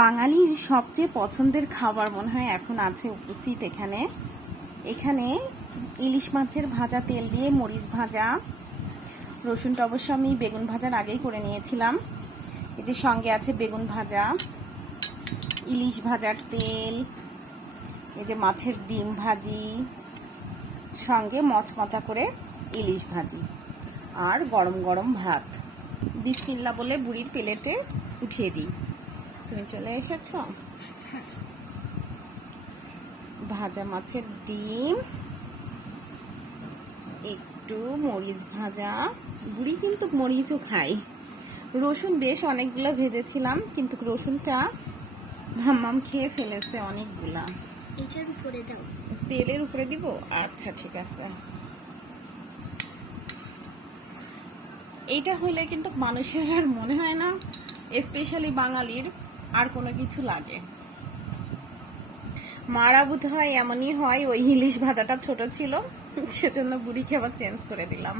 বাঙালির সবচেয়ে পছন্দের খাবার মনে হয় এখন আছে উপস্থিত এখানে। এখানে ইলিশ মাছের ভাজা, তেল দিয়ে মরিচ ভাজা, রসুনটা অবশ্য আমি বেগুন ভাজার আগেই করে নিয়েছিলাম। এই যে সঙ্গে আছে বেগুন ভাজা, ইলিশ ভাজার তেল, এই যে মাছের ডিম ভাজি, সঙ্গে মচমচা করে ইলিশ ভাজি আর গরম গরম ভাত। বিসমিল্লাহ বলে বুড়ির প্লেটে উঠিয়ে দিই। তুমি চলে এসেছো। ভাজা মাছের ডিম, একটু মরিচ ভাজা। বুড়ি কিন্তু মরিচও খায়। রসুন বেশ অনেকগুলো ভেজেছিলাম, কিন্তু রসুনটা মাম্মাম খেয়ে ফেলেছে অনেকগুলা। এটার উপরে দাও। তেলের উপরে দিব? আচ্ছা ঠিক আছে। এইটা হইলে কিন্তু মানুষের আর মনে হয় না স্পেশালি বাঙালির আর কোনো কিছু লাগে। মারা বোধ হয় এমনই হয়, ওই ইলিশ ভাজাটা ছোট ছিল সেজন্য বুড়িকে আবার চেঞ্জ করে দিলাম।